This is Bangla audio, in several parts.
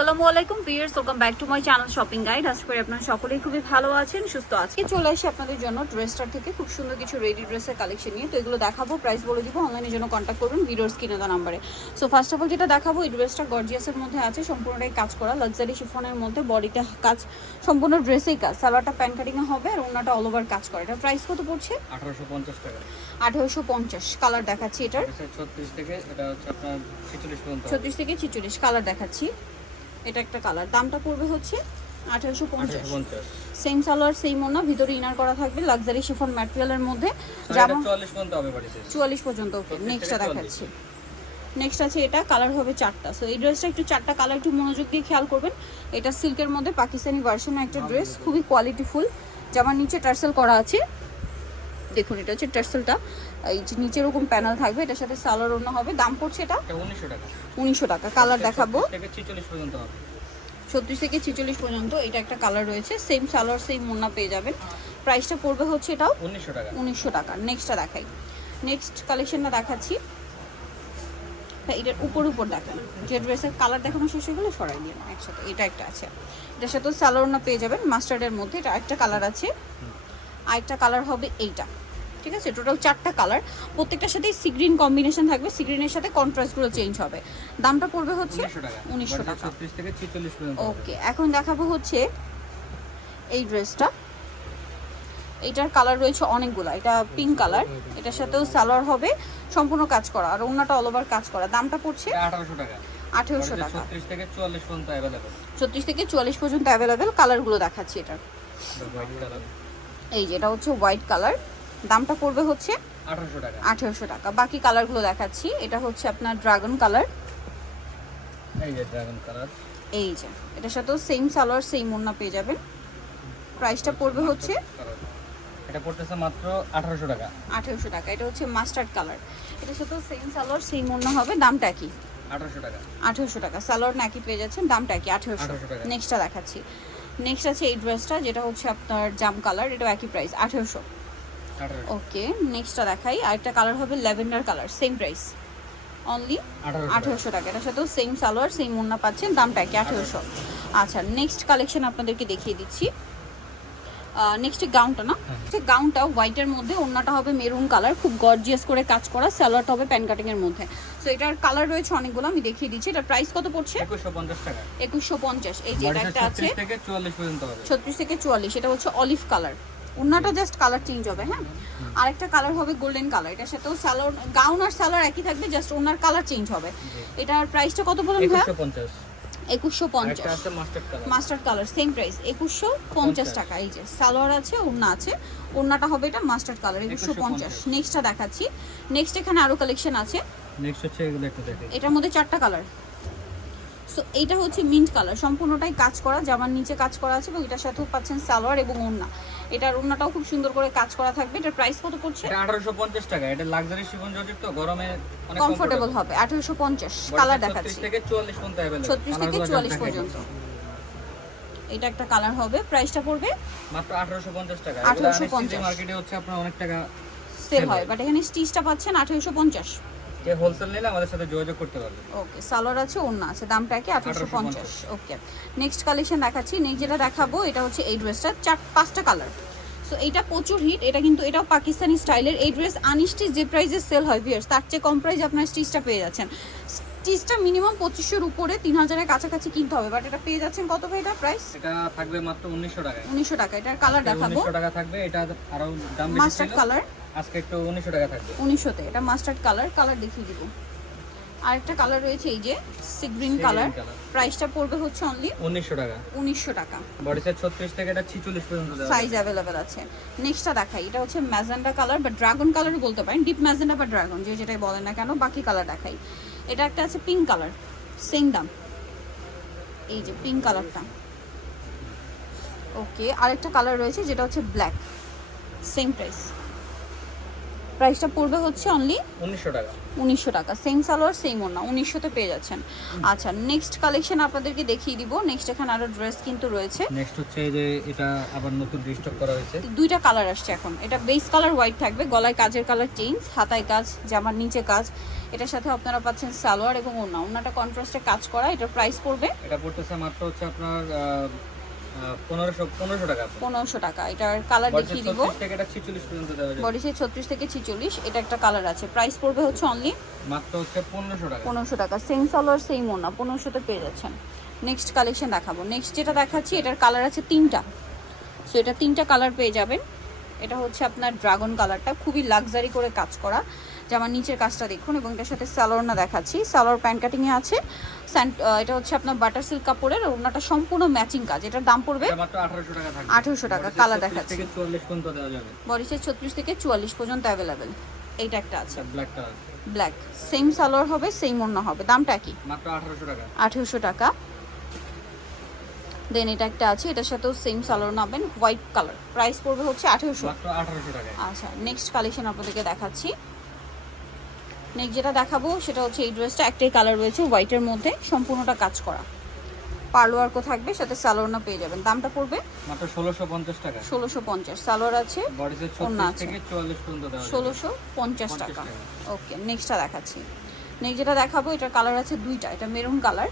আসসালামু আলাইকুম viewers welcome back to my channel shopping guide আশা করি আপনারা সকলেই খুবই ভালো আছেন সুস্থ আছেন। চলে আসি আপনাদের জন্য ড্রেসটার থেকে খুব সুন্দর কিছু রেডি ড্রেসের কালেকশন নিয়ে। তো এগুলো দেখাবো প্রাইস বলে দিব অনলাইনের জন্য কন্ট্যাক্ট করুন ভিডিওর স্ক্রিনে দেওয়া নাম্বারে সো ফার্স্ট অফ অল যেটা দেখাবো এই ড্রেসটা গর্জিয়াসের মধ্যে আছে সম্পূর্ণটাই কাজ করা লাক্সারি শিফনের মধ্যে বডিতে কাজ সম্পূর্ণ ড্রেসেই কাজ। সালোয়ারটা প্যান্ট কাটিংয়ে হবে আর ওনাটা অল ওভার কাজ করে। এটা প্রাইস কত পড়ছে? আঠারোশো পঞ্চাশ টাকা। আঠেরোশো পঞ্চাশ কালার দেখাচ্ছি এটার। ছত্রিশ থেকে ছত্রিশ থেকে ছিচল্লিশ কালার দেখাচ্ছি। এটা একটা কালার দামটা পড়বে হচ্ছে আঠেরোশো পঞ্চাশ। সেম সালোয়ার সেম ওনা ভিতরে ইনার করা থাকবে লাক্সারি শিফন ম্যাটেরিয়ালের মধ্যে। জামা চুয়াল্লিশ পর্যন্ত ওকে নেক্সটটা দেখাচ্ছি। নেক্সট আছে এটা কালার হবে চারটা। সো এই ড্রেসটা একটু চারটা কালার একটু মনোযোগ দিয়ে খেয়াল করবেন। এটা সিল্কের মধ্যে পাকিস্তানি ভার্সনের একটা ড্রেস খুবই কোয়ালিটিফুল জামার নিচে টার্সেল করা আছে। দেখুন এটা হচ্ছে টার্সেলটা। এই যে নিচে এরকম প্যানেল থাকবে এটার সাথে সালোয়ার অন্য হবে। দাম পড়ছে এটা? উনিশশো টাকা। উনিশশো টাকা। কালার দেখাবো। 36 থেকে ছেচল্লিশ পর্যন্ত হবে। ছত্রিশ থেকে ছিচল্লিশ পর্যন্ত এটা একটা কালার রয়েছে। সেম সালোয়ার সেম মুন্না পেয়ে যাবেন। প্রাইসটা পড়বে হচ্ছে এটাও উনিশশো টাকা। উনিশশো টাকা। নেক্সটটা দেখাই। নেক্সট কালেকশনটা দেখাচ্ছি। এটার উপর উপর দেখান। যে ড্রেসের কালার দেখানো শেষ হয়ে গেলে সরাই দিয়ে একসাথে। এটা একটা আছে। এটার সাথে স্যালোরনা পেয়ে যাবেন। মাস্টার্ডের মধ্যে এটা একটা কালার আছে। আরেকটা কালার হবে এইটা। ঠিক আছে? টোটাল চারটা কালার প্রত্যেকটার সাথেই সিগ্রিন কম্বিনেশন থাকবে। সিগ্রিনের সাথে কন্ট্রাস্টগুলো চেঞ্জ হবে। দামটা পড়বে হচ্ছে উনিশশো টাকা। ওকে এখন দেখাবো হচ্ছে এই ড্রেসটা এইটার কালার রয়েছে অনেকগুলো। এটা পিঙ্ক কালার এটার সাথেও সালোয়ার হবে। সম্পূর্ণ কাজ করা। আর অন্যটা অল ওভার কাজ করা। দামটা পড়ছে আঠারোশো টাকা। আঠেরোশো টাকা। ছত্রিশ থেকে চুয়াল্লিশ পর্যন্ত অ্যাভেলেবেল ছত্রিশ থেকে চুয়াল্লিশ পর্যন্ত অ্যাভেলেবেল কালারগুলো দেখাচ্ছি এটার। এই যে এটা হচ্ছে হোয়াইট কালার দামটা পড়বে হচ্ছে আঠারোশো টাকা। বাকি কালারগুলো দেখাচ্ছি। এটা হচ্ছে আপনার ড্রাগন কালার। এই যে ড্রাগন কালার। এই যে এটার সাথেও সেম সালোয়ার সেম ওড়না পেয়ে যাবেন। প্রাইসটা পড়বে হচ্ছে এটা পড়তেছে মাত্র আঠারোশো টাকা। আঠেরোশো টাকা। এটা হচ্ছে মাস্টার্ড কালার এটার সাথে সেম সালোয়ার সেম ওড়না হবে। দামটা কি? আঠারোশো টাকা। আঠেরোশো টাকা। সালোয়ার নাকি পেয়ে যাচ্ছেন। দামটা কি? আঠেরোশো। 1800 টাকা। নেক্সটটা দেখাচ্ছি। নেক্সট আছে এই ড্রেসটা যেটা হচ্ছে আপনার জাম কালার এটা একই প্রাইস আঠেরোশো আঠারোশো। ওকে নেক্সটটা দেখাই। আরেকটা কালার হবে lavender colour same price only আঠারোশো টাকা। এটার সাথেও সেম সালোয়ার সেম ওড়না পাচ্ছেন দামটা কি আঠেরোশো। আচ্ছা নেক্সট কালেকশন আপনাদেরকে দেখিয়ে দিচ্ছি। নেক্সট গাউনটা না? হ্যাঁ। গাউনটা হোয়াইটের মধ্যে ওড়নাটা হবে মেরুন কালার খুব গর্জিয়াস করে কাজ করা সালোয়ারটা হবে প্যান কাটিং এর মধ্যে। সো এটার কালার রয়েছে অনেকগুলো আমি দেখিয়ে দিচ্ছি। এটার প্রাইস কত পড়ছে? একুশশো পঞ্চাশ এই যে এটা একটা আছে ছত্রিশ থেকে চুয়াল্লিশ এটা হচ্ছে অলিভ কালার ওড়নাটা জাস্ট কালার চেঞ্জ হবে হ্যাঁ? আরেকটা কালার হবে গোল্ডেন কালার এটার সাথেও সালোয়ার গাউন আর সালোয়ার একই থাকবে জাস্ট ওনার কালার চেঞ্জ হবে। এটার প্রাইসটা কত বলুন ভাইয়া? একুশশো পঞ্চাশ। মাস্টার্ড কালার সেম প্রাইস একুশশো পঞ্চাশ টাকা। এই যে সালোয়ার আছে ওড়না আছে ওড়নাটা হবে এটা মাস্টার্ড কালার একুশশো পঞ্চাশ। নেক্সটটা দেখাচ্ছি। নেক্সট এখানে আরও কালেকশন আছে। নেক্সট হচ্ছে এটার মধ্যে চারটা কালার সো এইটা হচ্ছে মিন্ট কালার সম্পূর্ণটাই কাজ করা জামার নিচে কাজ করা আছে এবং এটার সাথেও পাচ্ছেন সালোয়ার এবং ওড়না। এটার ওড়নাটাও খুব সুন্দর করে কাজ করা থাকবে। এটার প্রাইস কত পড়ছে? এটা আঠারোশো পঞ্চাশ টাকা। এটা লাক্সারি শিফন জর্জেট তো গরমে অনেক কমফোর্টেবল হবে। আঠারোশো পঞ্চাশ কালার দেখাচ্ছি। থেকে চুয়াল্লিশ পর্যন্ত ছত্রিশ থেকে চুয়াল্লিশ পর্যন্ত। এটা একটা কালার হবে। প্রাইসটা পড়বে? মাত্র আঠারোশো পঞ্চাশ টাকা। 1850 মার্কেটে হচ্ছে আপনার অনেক টাকা সেল হয়। বাট এখানে স্টিচটা পাচ্ছেন আঠারোশো পঞ্চাশ। যে হোলসেল নিলে আমাদের সাথে যোগাযোগ করতে পারবে। ওকে সালোয়ার আছে ওড়না আছে দামটা কি? আঠারোশো পঞ্চাশ। ওকে নেক্সট কালেকশন দেখাচ্ছি। নেক্সট যেটা দেখাবো এটা হচ্ছে এই ড্রেসটা চার পাঁচটা কালার সো এটা প্রচুর হিট এটা কিন্তু এটাও পাকিস্তানি স্টাইলের এই ড্রেস আনস্টিচ যে প্রাইসে সেল হয় ভিয়ার্স তার চেয়ে কম প্রাইসে আপনার স্টিচটা পেয়ে যাচ্ছেন। স্টিচটা মিনিমাম পঁচিশশোর উপরে তিন হাজারের কাছাকাছি কিনতে হবে। বাট এটা পেয়ে যাচ্ছেন কত ভাই এটা প্রাইস এটা থাকবে মাত্র উনিশশো টাকায়। উনিশশো টাকা এটার কালার দেখাবো। টাকা থাকবে এটা আরও দাম মাস্টার্ড কালার আজকে একটু উনিশশো টাকা থাকবে। উনিশশোতে এটা মাস্টার্ড কালার কালার দেখিয়ে দিব। আরেকটা কালার রয়েছে এই যে সি গ্রিন কালার প্রাইসটা পড়বে হচ্ছে অনলি উনিশশো টাকা। উনিশশো টাকা। বডি সাইজ ছত্রিশ থেকে এটা ছিচল্লিশ পর্যন্ত দেওয়া সাইজ অ্যাভেলেবেল আছে। নেক্সটটা দেখাই। এটা হচ্ছে ম্যাজেন্ডা কালার বা ড্রাগন কালার বলতে পারেন। ডিপ ম্যাজেন্ডা বা ড্রাগন যে যেটাই বলেন না কেন বাকি কালার দেখাই। এটা একটা আছে পিঙ্ক কালার সেম দাম। এই যে পিঙ্ক কালারটা ওকে আরেকটা কালার রয়েছে যেটা হচ্ছে ব্ল্যাক সেম প্রাইস প্রাইসটা পড়বে হচ্ছে অনলি উনিশশো টাকা। উনিশশো টাকা। সেম সালোয়ার সেম ওনা উনিশশোতে পেয়ে যাচ্ছেন। আচ্ছা নেক্সট কালেকশন আপনাদেরকে দেখিয়ে দিব। নেক্সট এখানে আরও ড্রেস কিন্তু রয়েছে। নেক্সট হচ্ছে এই যে এটা আবার নতুন রিস্টক করা হয়েছে। দুইটা কালার আসছে এখন। এটা বেস কালার হোয়াইট থাকবে গলায় কাজের কালার চেঞ্জ হাতায় কাজ জামার নিচে কাজ। এটার সাথে আপনারা পাচ্ছেন সালোয়ার এবং ওনা ওনাটা কন্ট্রাস্টে কাজ করা এটার প্রাইস পড়বে। এটা পড়তেছে মাত্র হচ্ছে আপনার পনেরোশো টাকা পনেরোশো টাকা এটার কালার দেখিয়ে দিব। বডি সাইজ ছত্রিশ থেকে ছিচল্লিশ এটা একটা কালার আছে। প্রাইস পড়বে হচ্ছে অনলি মাত্র হচ্ছে পনেরোশো টাকা। পনেরোশো টাকা। সেম সালোয়ার সেম ওনা পনেরোশোতে পেয়ে যাচ্ছেন। নেক্সট কালেকশন দেখাবো। নেক্সট যেটা দেখাচ্ছি এটার কালার আছে তিনটা। সো এটা তিনটা কালার পেয়ে যাবেন। এটা হচ্ছে আপনার ড্রাগন কালারটা খুবই লাক্সারি করে কাজ করা। জামার নিচের কাজটা দেখুন এবং এটার সাথে সালোয়ার না দেখাচ্ছি। সালোয়ার প্যান্ট কাটিংয়ে আছে। এটা হচ্ছে আপনার বাটার সিল্ক কাপড়ের। ওনাটা সম্পূর্ণ ম্যাচিং কাজ। এটার দাম পড়বে আঠারোশো টাকা 1800 কালার 36 দেখাচ্ছি। থেকে চুয়াল্লিশ পর্যন্ত দেওয়া যাবে। বডি সাইজ ছত্রিশ থেকে চুয়াল্লিশ পর্যন্ত অ্যাভেলেবেল এইটা একটা আছে। Black colour black same salwar হবে সেম অন্য হবে। দামটা কি? মাত্র আঠারোশো টাকা। আঠেরোশো টাকা। দেন এটা একটা আছে। এটার সাথেও সেম সালোয়ার নাবেন। হোয়াইট কালার প্রাইস পড়বে হচ্ছে আঠেরোশো। মাত্র আঠারোশো টাকা আচ্ছা নেক্সট কালেকশন আপনাদেরকে দেখাচ্ছি। নেক্সট যেটা দেখাবো সেটা হচ্ছে এই ড্রেসটা একটাই কালার রয়েছে হোয়াইটের মধ্যে। সম্পূর্ণটা কাজ করা। পার্লো ওয়ার্কও থাকবে সাথে সালোয়ারনা পেয়ে যাবেন। দামটা পড়বে? মাত্র ষোলোশো পঞ্চাশ টাকা। ষোলোশো পঞ্চাশ। সালোয়ার আছে বডিতে ওড়না ছত্রিশ আছে। থেকে চুয়াল্লিশ পর্যন্ত দেওয়া যাবে। ষোলোশো পঞ্চাশ টাকা। টাকা। ওকে নেক্সটটা দেখাচ্ছি। নেক্সট যেটা দেখাবো এটার কালার আছে দুইটা। এটা মেরুন কালার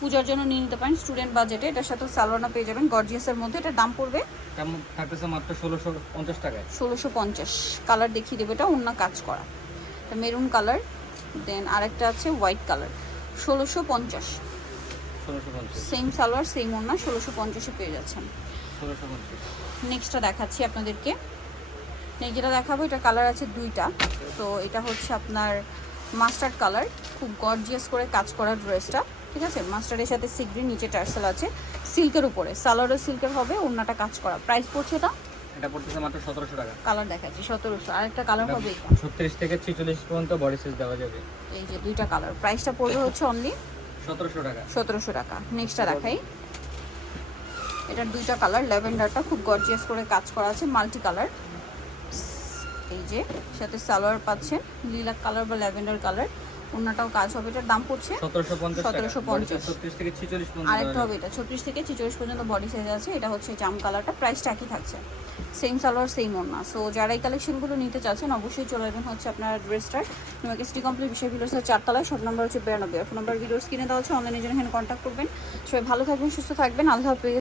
পূজার জন্য নিয়ে নিতে পারেন স্টুডেন্ট বাজেটে এটার সাথে সালোয়ারনা পেয়ে যাবেন গর্জিয়াসের মধ্যে। এটার দাম পড়বে? থাকতেছে মাত্র ষোলোশো পঞ্চাশ টাকায়। ষোলোশো পঞ্চাশ। কালার দেখিয়ে দেবে এটা অন্য কাজ করা। এটা মেরুন কালার দেন আরেকটা আছে হোয়াইট কালার ষোলোশো পঞ্চাশ। সেম সালোয়ার সেম ওড়না ষোলোশো পঞ্চাশে পেয়ে যাচ্ছেন। নেক্সটটা দেখাচ্ছি আপনাদেরকে। নেক্সট যেটা দেখাবো এটা কালার আছে দুইটা। তো এটা হচ্ছে আপনার মাস্টার্ড কালার খুব গর্জিয়াস করে কাজ করা ড্রেসটা ঠিক আছে? মাস্টার্ডের সাথে সিগ্রিন নিচে টার্সেল আছে। সিল্কের উপরে সালোয়ারও সিল্কের হবে ওড়নাটা কাজ করা। প্রাইস পড়ছে এটা এটা পড়তেছে মাত্র সতেরোশো টাকা। কালার দেখাচ্ছি সতেরোশো। আরেকটা কালার হবে এটা? ছত্রিশ থেকে ছিচল্লিশ পর্যন্ত বডি সাইজ দেওয়া যাবে। এই যে দুইটা কালার প্রাইসটা পড়বে হচ্ছে অনলি সতেরোশো টাকা। সতেরোশো টাকা। নেক্সটটা দেখাই। এটার দুইটা কালার ল্যাভেন্ডারটা খুব গর্জিয়াস করে কাজ করা আছে মাল্টি কালার এই যে সাথে সালোয়ার পাচ্ছেন লিলাক কালার বা ল্যাভেন্ডার কালার অন্যটাও কাজ হবে এটার দাম পড়ছে সতেরোশো পঞ্চাশ টাকা। 1750 ছত্রিশ থেকে ছিচল্লিশ পর্যন্ত আরেকটা হবে এটা ছত্রিশ থেকে ছিচল্লিশ পর্যন্ত বডি সাইজ আছে এটা হচ্ছে জাম কালারটা প্রাইসটা একই থাকছে। সেম সালোয়ার সেম ওড়না সো যারা এই কালেকশনগুলো নিতে চাচ্ছেন অবশ্যই চলে যাবেন হচ্ছে আপনার ড্রেসটার তোমাকে সিটি কমপ্লিট বিষয় ভিডিওসের চারতলায় সব নাম্বার হচ্ছে বিরানব্বই। ফোন নাম্বার ভিডিওস কিনে দেওয়া হচ্ছে অনলাইনে জন্য এখানে কন্ট্যাক্ট করবেন। সবাই ভালো থাকবেন সুস্থ থাকবেন। আল্লাহ হাফিজ।